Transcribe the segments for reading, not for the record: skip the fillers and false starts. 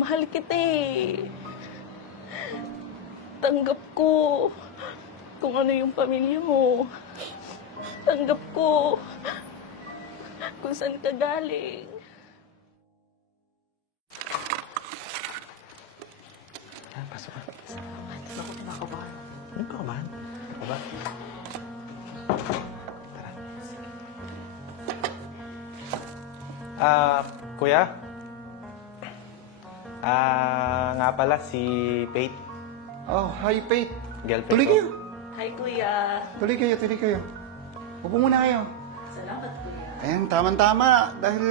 Mahal kita eh. Tanggap ko kung ano yung pamilya mo. Tanggap ko kung saan ka galing. Pasok ka. Ako kinakabahan. Ano ka ba? Aba. Tara. Kuya? Nga pala si Faith. Oh, hi, Faith. Girlfriend Tuloy ko. kayo. Hi, Kuya. Tuloy kayo. Upo muna kayo. Salamat, Kuya. Ayan, tama-tama. Dahil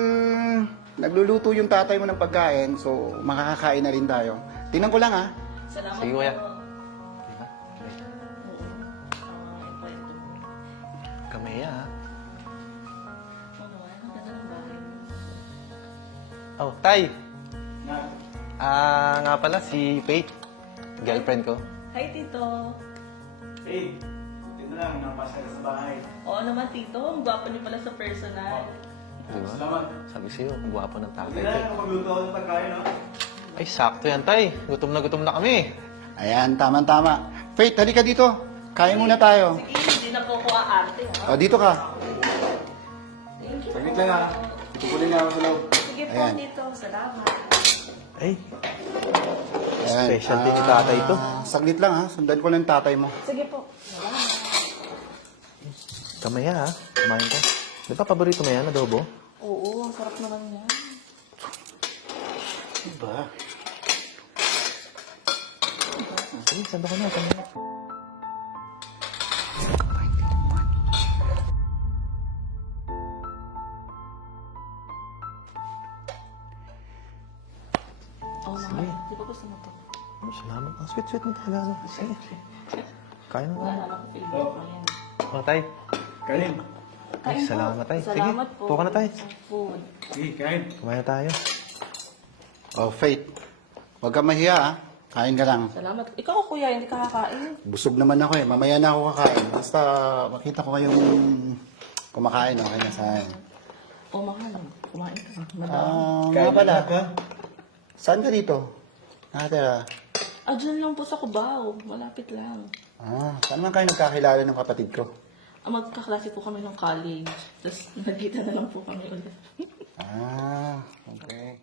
nagluluto yung tatay mo ng pagkain, so makakakain na rin tayo. Tingnan ko lang, ha? Salamat Sige, Kuya. po. Diba? Oo. Tama yung kwento mo. Kamaya, ha? Oo naman, ang ganda ng bahay mo. Oh, Tay! Nga pala si Faith. Girlfriend ko. Hi, Tito. Faith, tingnan lang, napasya sa bahay. Oo naman, Tito. Ang gwapo niyo pala sa personal. Diba? Salamat. Sabi sa'yo, ang gwapo ng tatay Tingnan ko. lang, magluto ako ng pagkain, no? Ay, sakto yan, Tay. Gutom na kami. Ayan, tama-tama. Faith, halika dito. Kain muna tayo. Sige, hindi na po ako aarte, ha? O, dito ka. Thank you. Saglit lang, ha? Tukulin na ako sa loob. Sige po, Ayan. Tito. Salamat. Ay, Ayan, specialty ni tatay ito. Saglit lang, ha? Sundan ko lang yung tatay mo. Sige po. Salamat. Kamaya, ha? Kumain ka. Di ba paborito mo yan, adobo? Oo, ang sarap naman yan. Diba? Sige, sando ka na. Kamaya. Oo, Sige. mahal. Di ba gusto mo to? Oh, salamat. Ang sweet-sweet mo talaga. No? Sige. Kaya na. Naalala ko favorite ko yan. Oh, Tay. Kain. Ay, Kain po. salamat, Tay. Sige, Salamat po. tuwa ka na, Tay. Sa food. Sige, kain. Kumain na tayo. Oh, Faith. Huwag ka mahiya, ha? Kain ka lang. Salamat. Ikaw, kuya, hindi ka kakain. Busog naman ako, eh. Mamaya na ako kakain. Basta makita ko kayong kumakain, okay na sa akin. Oo, mahal. Kumain ka. Madami. Nga pala. Saan ka dito? Nakatira. Diyan lang po sa Cubao. Malapit lang. Saan man kayo nagkakilala ng kapatid ko? Magkaklase po kami ng college. Tapos nagkita na lang po kami ulit. Okay.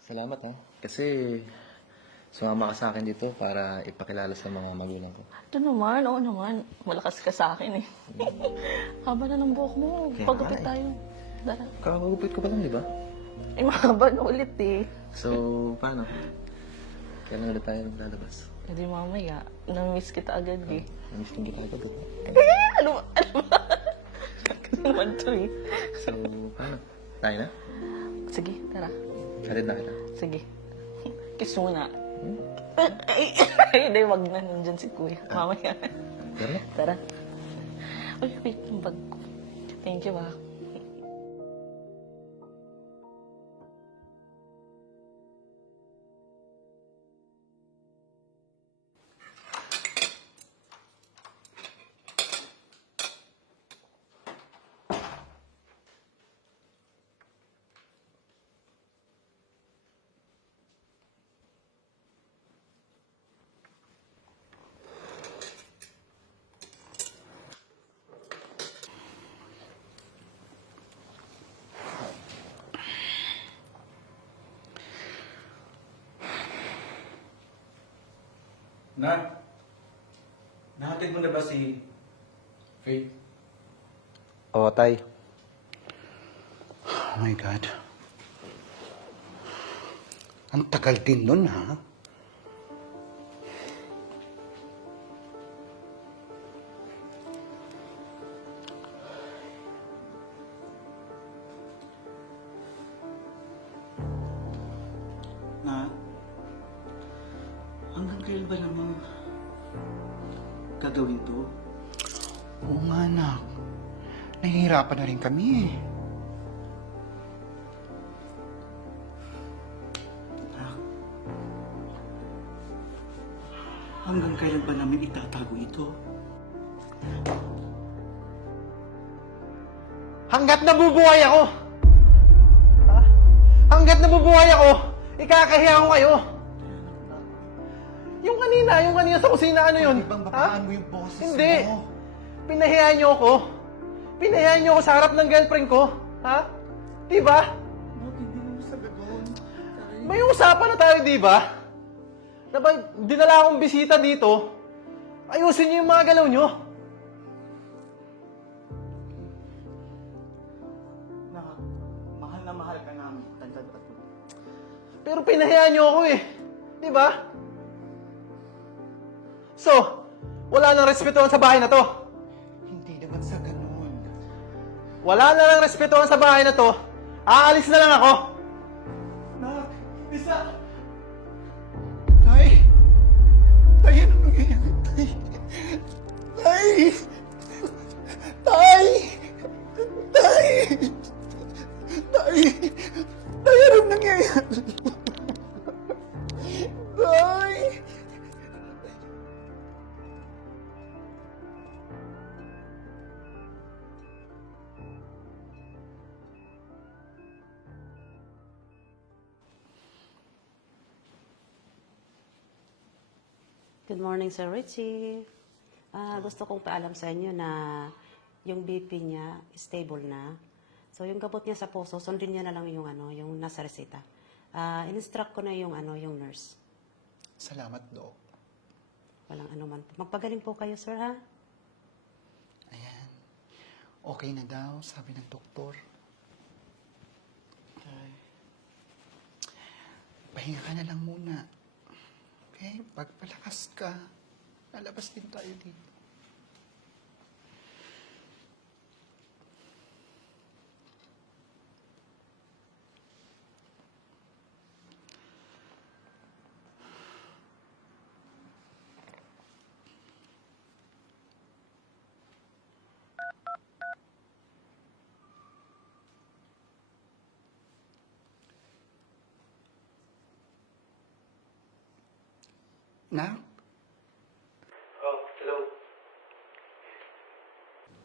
Salamat, ha? Kasi sumama ka sa akin dito para ipakilala sa mga magulang ko. Ito naman, oo naman. Malakas ka sa akin eh. Haba na ng buhok mo. Kaya Pagupit nga tayo. Dara. Kakagupit ko pa lang, di ba? Ay, mahaba na ulit eh. So, paano? Kailan ulit tayo lalabas? Hindi mamaya. Namiss kita agad eh. Namiss din kita agad. Ano ba? Ano ba? Kasi naman to eh. So, paano? Tayo na? Sige, tara. Halid na kita. Sige. Kiss muna. Ay, hindi, wag na. Nandyan si kuya. Mamaya. Tara na. Tara. Uy, wait, yung bag ko. Thank you, ah. Nahatid mo na ba si Faith? Oo, Tay. Oh my God. Ang tagal din nun, ha? Hanggang kailan ba naman gagawin to? Oo nga, anak. Nahihirapan na rin kami, eh. Hanggang kailan ba namin itatago ito? Hanggat nabubuhay ako! Ha? Hanggat nabubuhay ako, Ikakahiya ko kayo. Yung kanina sa kusina, ano yun? Ibang babaan mo yung boses Hindi. mo. Pinahiya niyo ako. Pinahiya niyo ako sa harap ng girlfriend ko. Ha? Di ba? Nak, hindi mo sa ganon. May usapan na tayo, di ba? Na ba, dinala akong bisita dito. Ayusin niyo yung mga galaw niyo. Nak, mahal na mahal ka namin. Tandaan mo. Pero pinahiya niyo ako eh. Di ba? So, wala nang respetuhan sa bahay na to. Hindi naman sa ganon. Wala na lang respetuhan sa bahay na to. Aalis na lang ako. Nak, isa. Tay! Tay, ano nangyayari? Tay! Tay! Tay! Tay! Tay! Tay, ano nangyayari? Tay! Good morning, Sir Richie. Gusto kong paalam sa inyo na yung BP niya stable na. So yung gamot niya sa puso, sundin niya na lang yung yung nasa reseta. In-instruct ko na yung nurse. Salamat, Dok. Walang anuman po. Magpagaling po kayo, sir, ha? Ayan. Okay na daw, sabi ng doktor. Ay. Pahinga ka na lang muna. Okay? Pagpalakas ka, lalabas din tayo dito. Nak? Oh, hello.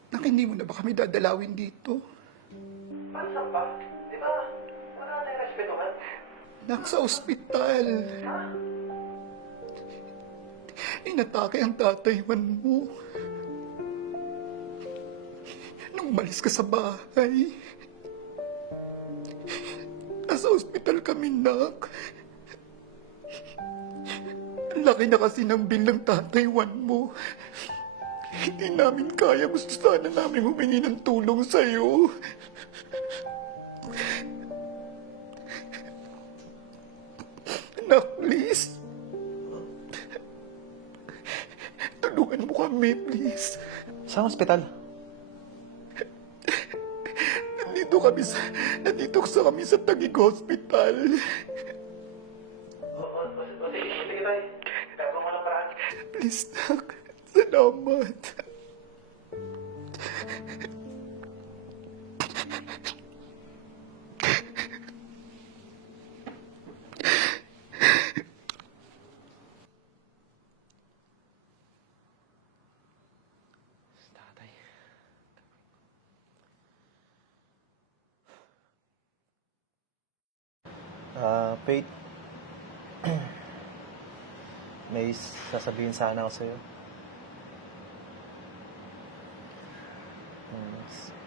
Nak, hindi mo na ba kami dadalawin dito? Paano saan pa? Di ba? Wala tayong respetuhan. Nak, sa ospital. Inatake ang tataywan mo. Nung umalis ka sa bahay. Nasa ospital kami, Nak. Ang laki na kasi ng bill ng tataywan mo. Hindi namin kaya. Gusto sana namin humingi ng tulong sa'yo. Nak, please. Tulungan mo kami, please. Sa ospital? Nandito kami sa Taguig Hospital. Sige tayo. Pero mo lang paraan. Please, Nak. Salamat. Tatay. Faith. May sasabihin sana ako sa'yo.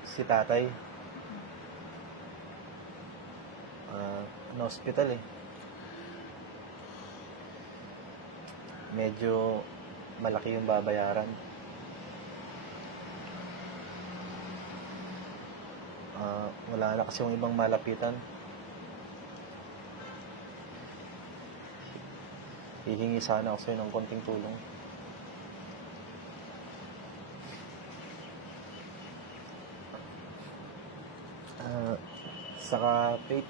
Si tatay. Na-hospital eh. Medyo malaki yung babayaran. Wala na kasi yung ibang malapitan. Hihingi sana ako sa'yo ng konting tulong. Saka, Faith,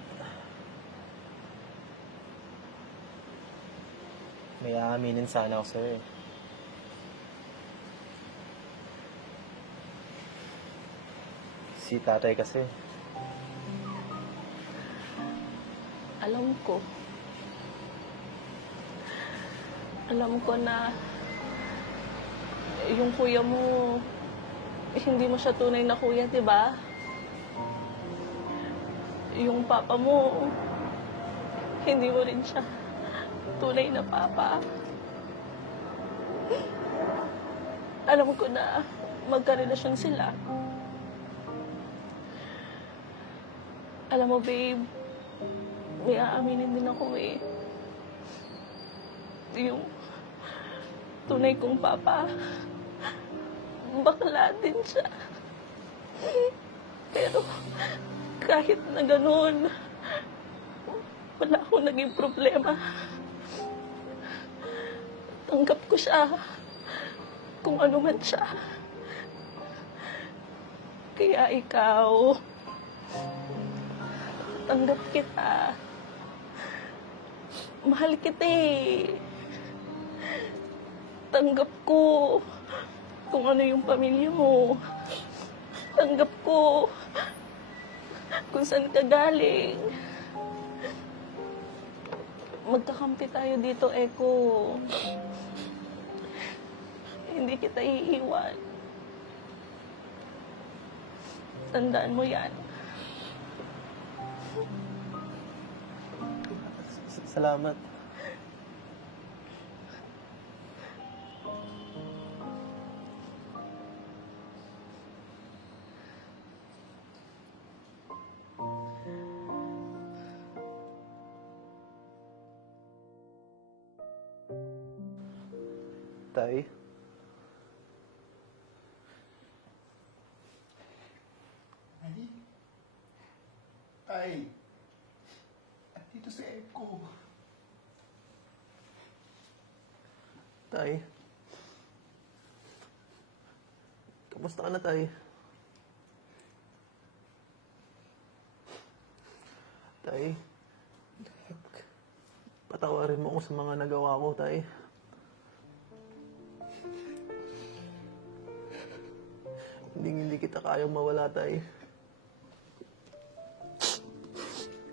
may aaminin sana ako sa'yo eh. Si tatay kasi, Alam ko. Alam ko na yung kuya mo, hindi mo siya tunay na kuya, di ba? Yung papa mo, hindi mo rin siya tunay na papa. Alam ko na magkarelasyon sila. Alam mo, babe, may aaminin din ako eh. Yung tunay kong papa, bakla din siya. Pero kahit na ganun, wala akong naging problema. Tanggap ko siya kung ano man siya. Kaya ikaw, tanggap kita. Mahal kita eh. Tanggap ko kung ano yung pamilya mo. Tanggap ko kung saan ka galing. Magkakampi tayo dito, Eko. Hindi kita iiwan. Tandaan mo yan. Salamat. Tay? Ay, at dito si Eko. Tay? Kamusta ka na, Tay? Tay? Patawarin mo ako sa mga nagawa ko, Tay. Hindi kita kayang mawala, Tay.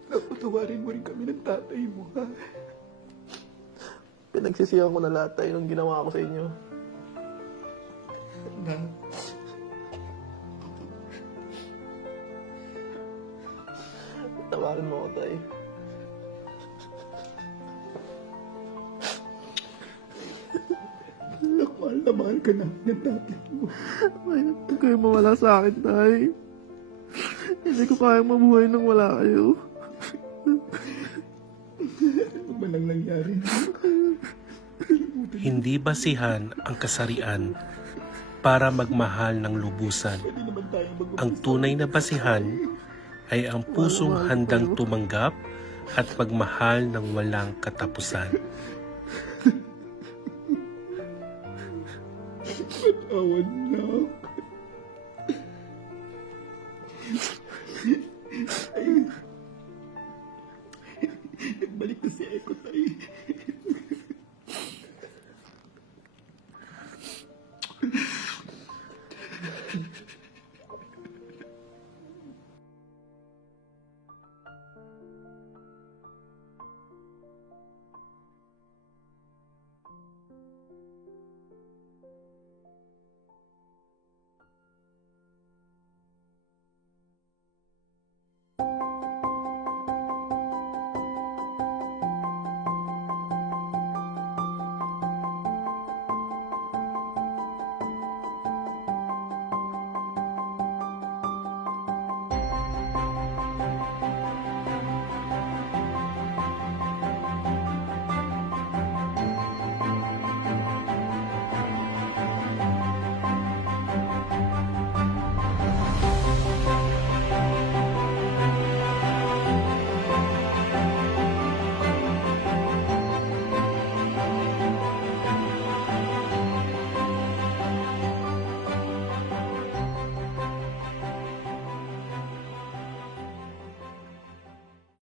Napatawarin mo rin kami ng tatay mo, ha? Pinagsisihan ko na lahat, Tay, ng ginawa ko sa inyo. Na, Tawarin mo ako, Tay. mahal na mahal ka namin ng tatay mo. Ay, huwag kayo mawala sa akin, Tay. Hindi ko kayang mabuhay nang wala kayo. Ano ba nang nangyari? Hindi basihan ang kasarian para magmahal ng lubusan. Pwede naman tayo Ang tunay na basihan ay ang pusong handang tumanggap at magmahal ng walang katapusan. Awan na. Ay. Balik na si Eko tayo.